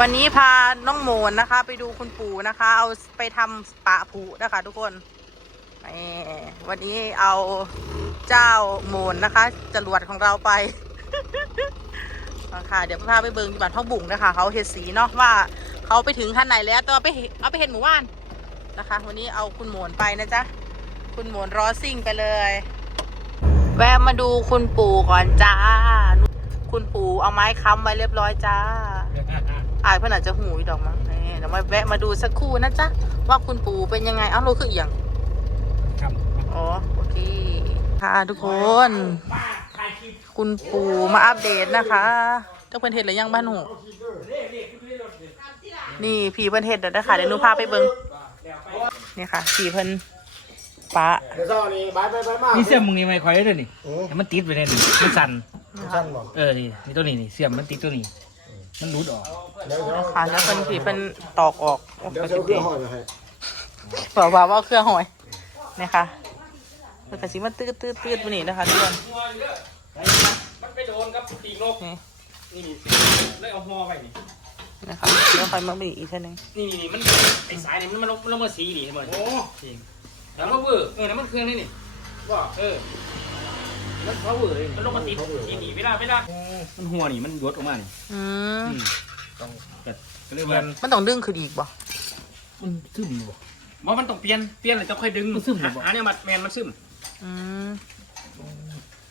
วันนี้พาน้องโมนนะคะ ไปดูคุณปู่นะคะ เอาไปทำปะผูนะคะ ทุกคนวันนี้เอาเจ้าโมนนะคะจรวดของเราไปค่ะเดี๋ยวพาไปเบิงที่บ้านท้องบุ๋งนะคะ เขาเห็ดสีเนาะว่าเขาไปถึงขั้นไหนแล้วแต่ว่าไปเห็นเอาไปเห็นหมู่บ้านนะคะ วันนี้เอาคุณโมนไปนะจ๊ะคุณโมนรอซิ่งไปเลย แวะมาดูคุณปู่ก่อนจ้า คุณปู่เอาไม้ค้ำไว้เรียบร้อยจ้า อายเพื่อนอาจจะหูยดอกมั้งนี่เดี๋ยวมาแวะมาดูสักครู่นะจ๊ะ ว่าคุณปู่เป็นยังไงเอ้าโลคือเอียงครับอ๋อโอเคค่ะทุกคน คุณปู่มาอัปเดตนะคะเจ้าเพิ่นเห็ดหรือยังบ้านหูนี่ผีเพิ่นเห็ดเดี๋ยวนะคะเดี๋ยวหนูพาไปเบิ่งนี่ค่ะผีเพิ่นปะเดี๋ยวเช้านี้บายไปไปมากนี่เสียมมึงนี่ไม่ค่อยได้เลยนี่โอ้แต่มันติดไปเลยนี่มันสั่น สั้นบ่เออ นี่นี่ตัวนี้นี่เสียมมันติดตัวนี้ มันรูดออก เดี๋ยวเดี๋ยวค่ะแล้วเพิ่นผีเพิ่นตอกออกโอ้เดี๋ยวก็เช้าสิเครื่เด้องห้อยมาให้บอกว่าว่าเครื่องหอยนะคะเพิ่นก็สิมาตื้อตื้อตื้อไปนี่นะคะทุกคนมันไปโดนกับปีกนกนี่นี่นี่เลยเอาหอไปนี่นะคะเดี๋ยวค่อยมาบีอีกทีหนึงนี่นี่นี่มันไอ้สายนี่มันมันลงมันลงมาสีนี่เห็นไหมโอ้จริงแล้วมันเวอร์เออแล้วมันเครื่องนี่นี่ว่าเออมันเขาเวอร์เลยมันลงมาติดสีนี่เวลาเวลามันหัวนี่มันยดออกมานี่อืม ต้องก็เลยว่ามันต้องดึงขึ้นอีกบ่มันซึมบ่ว่ามันต้องเปลี่ยนเปลี่ยนเลยจะค่อยดึงมันซึมบ่หาเนี่ยมันแมนมันซึมอืม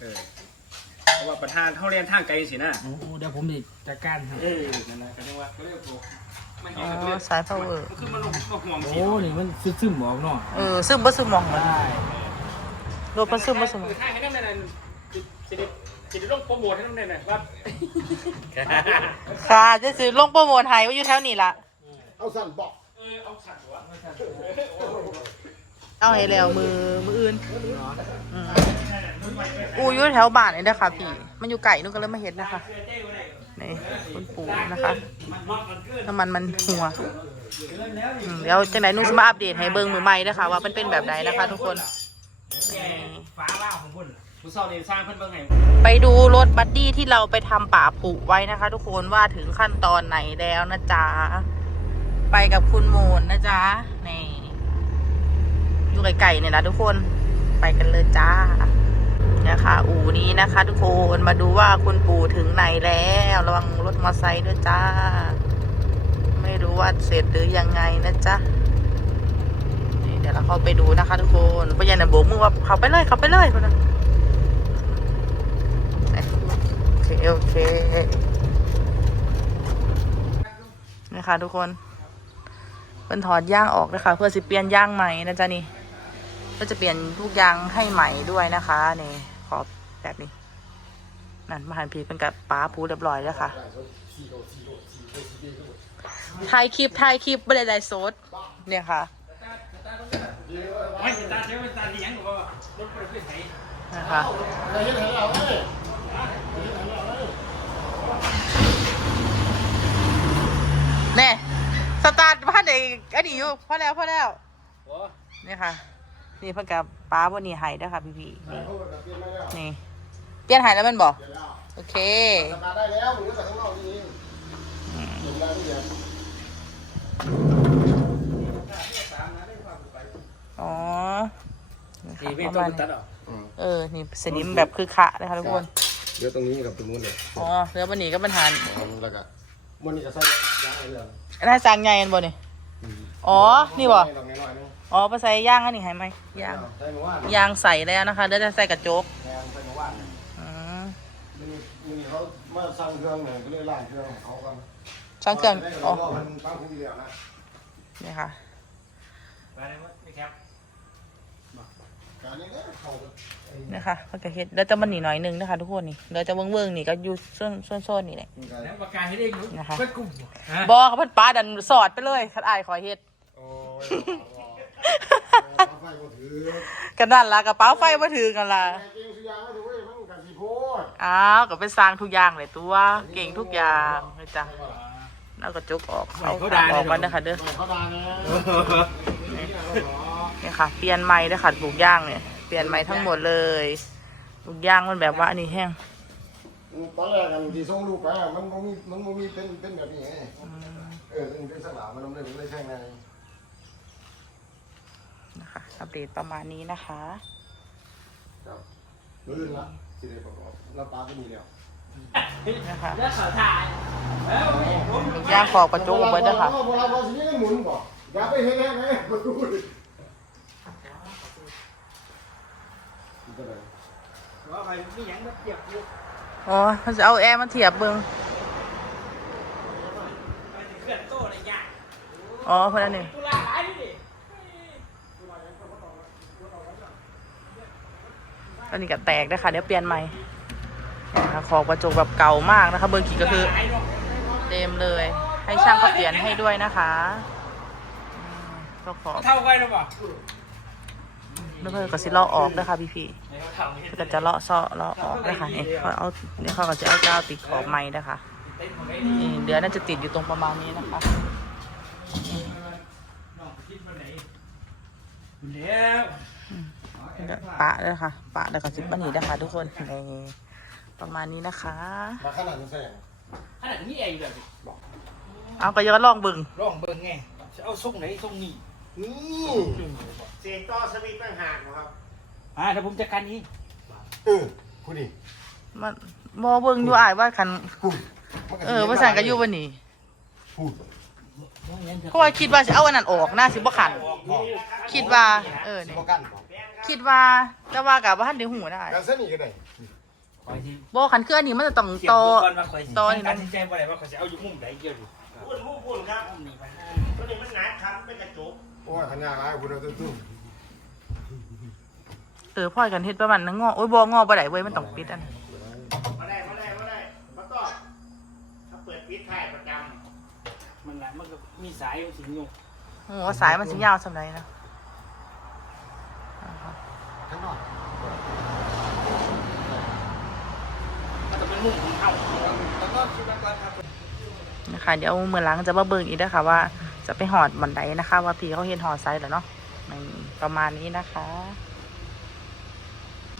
เออเพราะว่าประธานเขาเรียนทางไกลสินะโอ้เดี๋ยวผมจะจัดการให้เออนั่นแหละก็เรียกว่าก็เรียกว่ามันอ๋เห็นอก็เรียกสายพาวเวอร์มันคือมันลงมาห่วงสิโอ้นี่มันซึมๆออกเนาะเออซึมบ่ซึมมองมันได้รถมันซึมบ่ซึมคือถ้าให้น้ำในนั้นสิได้ สิได้ต้องโปรโมทให้น้ำในนั้นว่าค่ะจะซื้อลงโปรโมทให้ว่าอยู่แถวนี้ล่ะเอาสั้นบอกเออเอาขัดหัวเอาให้แล้วมือมืออื่นอืมอูอยู่แถวบ้านนี่เด้อค่ะพี่ มันอยู่ไก่นู่นก็เลยมาเห็นนะคะนี่คุณปู่นะคะน้ำมันมันหัวอืมเดี๋ยวจังไหนนุ่งสมาอัปเดตให้เบิ่งมือใหม่เด้อค่ะว่ามันเป็นแบบไหนนะคะ ทุกคน นี่ ฟ้าว่าของคุณ ผู้สานี่สร้างเพิ่นเบิ่งไงไปดูรถบัดดี้ที่เราไปทำป่าผูไว้นะคะ ทุกคนว่าถึงขั้นตอนไหนแล้วนะจ๊ะ ไปกับคุณโมนนะจ๊ะ นี่ อยู่ไกลๆเนี่ยนะทุกคนไปกันเลยจ้านี่ยค่ะอู่นี้นะคะ ทุกคนมาดูว่าคุณปู่ถึงไหนแล้วระวังรถมอเตอร์ไซค์ด้วยจ้า ไม่รู้ว่าเสร็จหรือยังไงนะจ๊ะนี่เดี๋ยวเราเข้าไปดูนะคะ ทุกคนพยานโบกมือว่าเขาไปเลยเขาไปเลยพนนะ โอเคโอเคนะคะทุกคนเป็นถอดย่างออกนะคะเพื่อสิเปลี่ยนย่างใหม่นะจ๊ะนี่ก็จะเปลี่ยนทุกอยางให้ใหม่ด้วยนะคะนี่ขอแบบนี้นั่นมาหันพีเป็นกับป้าปูเรียบร้อยแล้วค่ะถ่ายคลิปถ่ายคลิปไม่ได้ไลฟ์สดเนี่ยค่ะนะคะ เห็นเห็นเราเลย แน่สตาร์ทพันเด็กอันนี้อยู่พอแล้วพอแล้วโอ้นี่ค่ะ นี่เพิ่นกับป้าบนนี่ไห้ด้วยค่ะพี่พี่ๆนี่เขาแบบเปลี่ยนไม่แล้วนี่ เปลี่ยนไห้แล้วแมันบอกเปลี่ยนแล้วโอเคสตาร์ทได้แล้วมึงก็ใส่ข้างนอกนี่เองเปลี่ยนได้ทุกอย่างอ๋อทีไม่ประต้อมาณงตัดออกเออ นี่สนิมแบบคือขะนะคะทุกคน เดี๋ยวตรงนี้กับตรงนู้นเลยอ๋อแล้ววันนี้ก็ปัญหาแล้วก็มันนี่ก็ใส่ยางอะไรเรื่องน่าจางใหญ่กันบ่นี่อ๋อ นี่บ่น้อยๆนึงอ๋อไปใส่ย่างอันนี้ให้ไหมย่างใส่หมูว่านย่างใส่แล้วนะคะเดี๋ยวจะใส่กระจกแทนใส่หมูว่านอืมมันนี่มันนี่เขามาสั่งเครื่องเนี่ยก็เลยล้างเครื่องของเขากันช่างเครื่อง อ๋อ๋ออมันตั้งคุกเดียวนะ นี่ค่ะ ไปเลยว่าไม่แคปการ นี้เนี่ยเขาก็นี่ค่ะเพิ่นก็เฮ็ดแล้วจะมันหนีหน่อยหนึงนะคะ ทุกคนนี่เดี๋ยวจะเบิ่งเบิ่งๆนี่ก็อยู่ส่วนส่วนโซนนี่แหละมีการแล้วประกาศให้ได้รู้นะคะเพื่อนกลุ่มฮะบ่เขาเพิ่นป้าดันสอดไปเลยคัดอายขอเฮ็ดโอ้ยไฟก็ถือกันนั่นล่ะกระเป๋าไฟบ่ถือกันล่ะแต่เกงสุยางไม่ถือเว้ยมันกันสีโพดอ้าวก็ไปสร้างทุกอย่างเลยตัว เก่งทุกอย่างเลยจ้ะแล้วกระจกออกเอาขาออกกันนะคะเด้อเขาดา นะนี่ค่ะ เปลี่ยนไม้ด้วยค่ะปลูกย่างเนี่ย เปลี่ยนไม้ทั้งหมดเลยปลูกย่างมันแบบว่าอันนี้แห้งตอนแรกกันที่ส่งลูกไปอะมันบ่มีมันบ่มีเป็นเป็นแบบนี้ไงอืมเออเป็นเป็นสลามมันเลยมันเลยแท่งในนะคะ อัปเดตประมาณนี้นะคะ ครับลื่นละที่ได้ประกอบแล้วปลาก็มีแล้วนะคะแล้วเขาถ่ายแล้วย่างขอบกระจุกไว้ด้วยค่ะเวลาพอสินี่หมุนบ่อย่าไปเฮ็ดแห้งไงประตูดินี่ก็ได้ ว่าใครมีหยังมาเทียบอยู่อ๋อเขาจะเอาแอร์มาเทียบเบิงเพื่อนโตอะไรอย่างอ๋อคนนั้นนี่ตุลาหลายนี่ดิตอนนี้ก็แตกนะคะเดี๋ยวเปลี่ยนใหม่นะคะขอบกระจกแบบเก่ามากนะคะ เบอร์กี่ก็คือเต็มเลย ให้ช่างเขาเปลี่ยนให้ด้วยนะคะอืมก็ขอเท่ากันหรือเปล่า แล้วเพื่อนก็สิเลาะออกนะคะพี่พี่เพื่อนก็จะเลาะเซาะเลาะออกนะคะนี่เขาเอาเนี่ยเขาก็จะเอาเจ้าติดขอบไม้นะคะเต้นของไอ้นี่เดือน่าจะติดอยู่ตรงประมาณนี้นะคะน้องคิดวันไหนแล้วปะเลยค่ะ ปะแล้วก็ซิปบันนี้นะคะ ทุกคนนี่ประมาณนี้นะคะมาขนาดนี้แสงขนาดนี้แอร์อยู่แบบเอาก็ย้อนลองเบึงรองเบิงไงจะเอาทรงไหนทรงนี้ นี่เสียงต่อสวิตช์ต่างหากนะครับอ่าเดี๋ยวผมจัดการเองเออพูดดิมันมอเบิ่งอยู่อายว่าคันพูดมันก็เออภาษาก็อยู่วันนี้พูดเพราะว่าคิดว่าจะเอาอันนั้นออกน่าสิบ่ขันคิดว่า เออสินี่บ่กันบ่คิดว่าแต่ว่ากับว่าท่านได้หูได้ กันเส้นนี้ก็ได้คอยที่บ่ขันคืออันนี้มันจะต้องเกี่ยโตวก่อนมาคอยต่อนี่นะ ตัดสินใจว่าอะไรว่าเขาจะเอาอยู่มุมไหนเกี่ยวอยู่พูดพูดพูดครับ มุมนี้ไป โอ้ยขันยาร้ายพูดเอาตุ้มเออพ่อยกันเฮ็ดประมาณนั้นงอโอ้ยบ่งอบ่ได้เว้ยมันต้องปิดอันมาได้มาได้มาได้มาต่อถ้าเปิดปิดท้ายประจมันละมันก็มีสายมันสิงอยู่โอ้สายมันสิยาวสำไรนะข้างนอกมันจะเป็นมุมของเขาแล้วก็คิดว่าก่อนครับนะคะเดี๋ยวมื้อหลังจะมาเบิ่งอีกนะคะว่า จะไปหอดบันไดนะคะ ว่าพี่เขาเฮ็ดหอดไซส์แล้วเนาะประมาณนี้นะคะ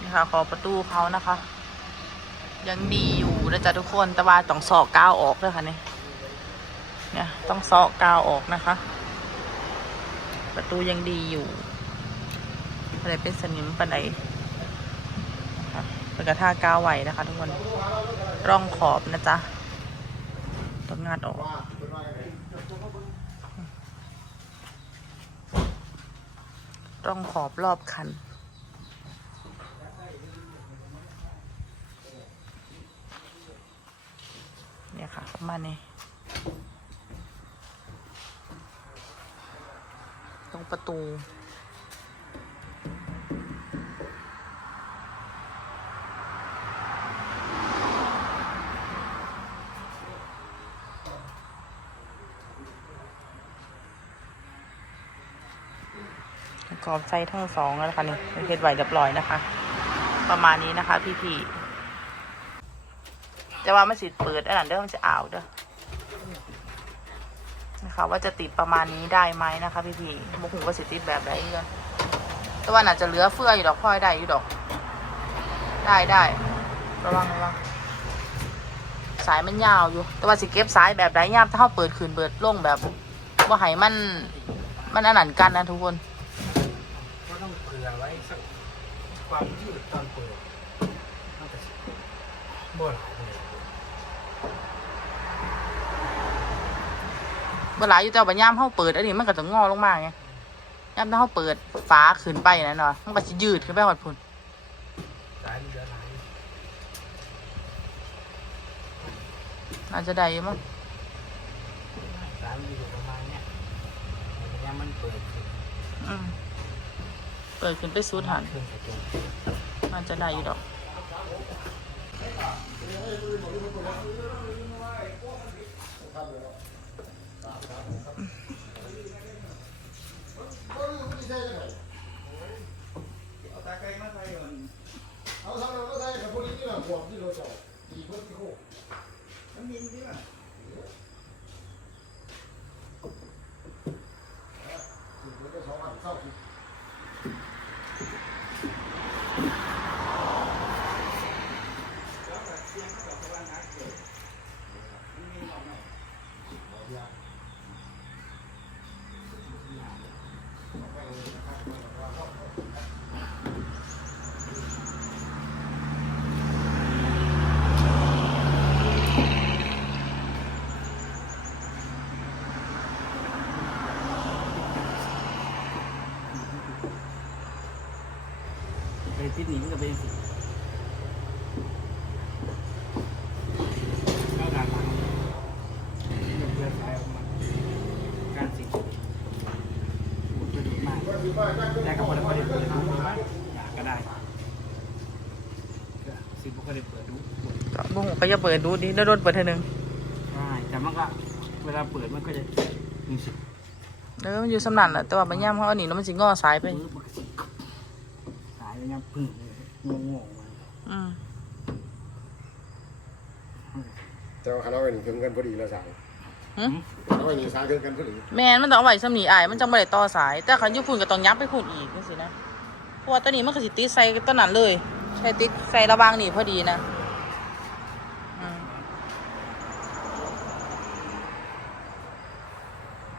นี่ค่ะขอประตูเขานะคะ ยังดีอยู่นะจ๊ะทุกคนแต่ว่าต้องสอกก้าวออกด้วยค่ะเนี่ยเนี่ยต้องสอกก้าวออกนะคะ ประตูยังดีอยู่อะไรเป็นสนิมปันไดนเป็นกระทากาวไหวนะคะ ทุกคนร่องขอบนะจ๊ะต้องงานออก ว่าเป็นว่าไง ร่องขอบรอบคัน เนี่ยค่ะประมาณนี้ ตรงประตู กรอบไส้ทั้งสองแล้วนะคะนี่เฮ็ดไว้เรียบร้อยนะคะ ประมาณนี้นะคะ พี่ๆแต่ว่ามันสิเปิดอันนั้นเด้อมันจะอ่าวเด้อนะคะว่าจะติดประมาณนี้ได้ไหมนะคะ พี่ๆบุกหูว่าสิติดแบบไหนกันแต่ว่าอาจจะเหลือเฟืออยู่ดอกพลอยได้อยู่ดอก ได้ได้ระวังระวังสายมันยาวอยู่ แต่ว่าสิเก็บสายแบบไหนยามถ้าเขาเปิดคืนเปิดลงแบบว่าให้มัน มันอันนั้นกันนะทุกคน องเผื่อไว้สักความยืดตอนเปิดมันจะบ่หลายเลยเวลาอยู่แต่ว่าย่ามเขาเปิดอันนี้มันก็จะงอลงมาไงย่ามถ้าเขาเปิดฟ้าขึ้นไปนะเนาะมันก็จะยืดขึ้นไปหมดพุ่นสายมันเหลือหลายน่าจะได้อยู่มั้งสายมันอยู่ประมาณเนี้ยเนี่ยมันเปิดขึ้นอืมเปิดขึ้นไปสูดหันขึ้นจะได้อยู่ดอกเอาทำอะไรก็ได้กับพวกนี้ที่เราห่วงที่เราจะตีเพิ่มที่โคมันยิงที่น่ะงจะสองอันเศร้าสิ ติดหนีมันก็เป็นสิเข้าด้านหลังมันเพื่อนสายออกมาการสิบุกไปดูมากว่าสิว่าจักแต่ก็พอได้พอได้เปิดดูอยากก็ได้ก็สิบุกก็ได้เปิดดูบุ้งเขาจะเปิดดูดิแล้วโดนเปิดเทอนึงใช่แต่มันก็เวลาเปิดมันก็จะมีสิเออมันอยู่สำนันแหละแต่ว่าบางย่ามเขาเอาหนีแล้วมันสิงอสายไปปึ๊บมันก็สิสา ยมันยังพึ่งงงงๆมันอืมแต่ว่าคณะไว้นี่ถึงกันพอดีแล้วสายหึคณะไว้นี่สายถึงกันพอดีแม่นมันต้องเอาไว้สำนีอาย มันจังบ่ได้ต่อสาย แต่คันอยู่พุ่นก็ต้องยับไปพุ่นอีกจังซี่นะเพราะว่าตอนนี้มันก็สิติดใส่ต้นนั้นเลย ใช่ติดใส่ระหวางนี่พอดีนะ